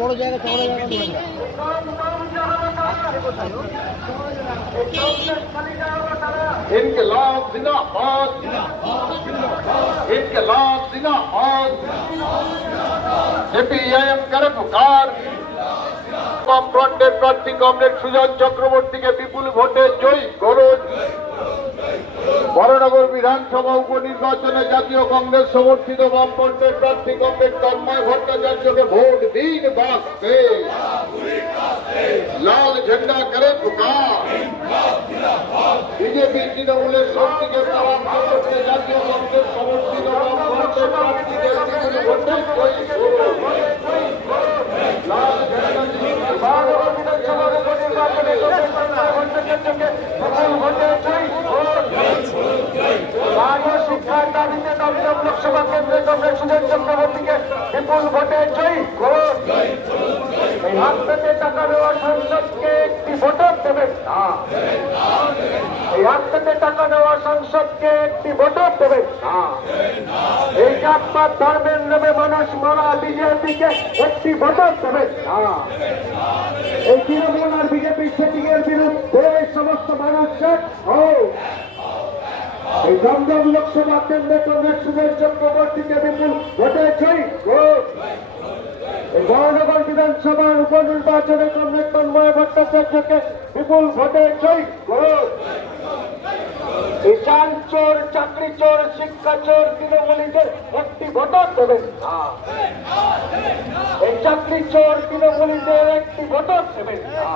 বড় জায়গা इनकलाब जिंदाबाद, इनकलाब जिंदाबाद। जेपीआईएम करे पुकार। বামফ্রন্টের প্রার্থী কমরেড সুজন চক্রবর্তীকে বিপুল ভোটে জয়ী করুন। বরানগর বিধানসভা উপনির্বাচনে জাতীয় কংগ্রেস সমর্থিত বামফ্রন্টের প্রার্থী কমরেড তন্ময় ভট্টাচার্যকে ভোট দিন বাঁচতে। লাল ঝন্ডা করে পুকার। বিজেপি তৃণমূলের শক্তিকে পরাস্ত করতে জাতীয় কংগ্রেস সমর্থিত বামফ্রন্টের প্রার্থীদের বিপুল ভোটে জয়ী করুন। লাল ঝন্ডা বরানগর বিধানসভার উপনির্বাচনে বিপুল ভোটে জয়ী করুন। শিক্ষার দাবিতে দমদম লোকসভা কেন্দ্রে কমরেড সুজন চক্রবর্তীকে বিপুল ভোটে জয়ী করুন। এই হাত পেতে টাকা নেওয়া সংসদকে একটি ভোটও দেবেন না। এই হাত পেতে টাকা নেওয়া সংসদকে একটি ভোটও দেবেন না। এই জাতপাত ধর্মের নামে মানুষ মারা বিজেপিকে একটি ভোটও দেবেন না। এই তৃণমূল আর বিজেপি সেটিং এর বিরুদ্ধে সমস্ত মানুষের এই দমদম লোকসভা কেন্দ্রে কংগ্রেস সুজন চক্রবর্তীকে বিপুল ভোটে জয়ী করুন। এই বরানগর বিধানসভার উপনির্বাচনে কংগ্রেস তন্ময় ভট্টাচার্যকে বিপুল ভোটে জয়ী করুন। এই চাল চোর, চাকরি চোর, শিক্ষা চোর তৃণমূলীদের একটি ভোটও দেবেন না। এই চাকরি চোর তৃণমূলীদের একটি ভোটও দেবেন না।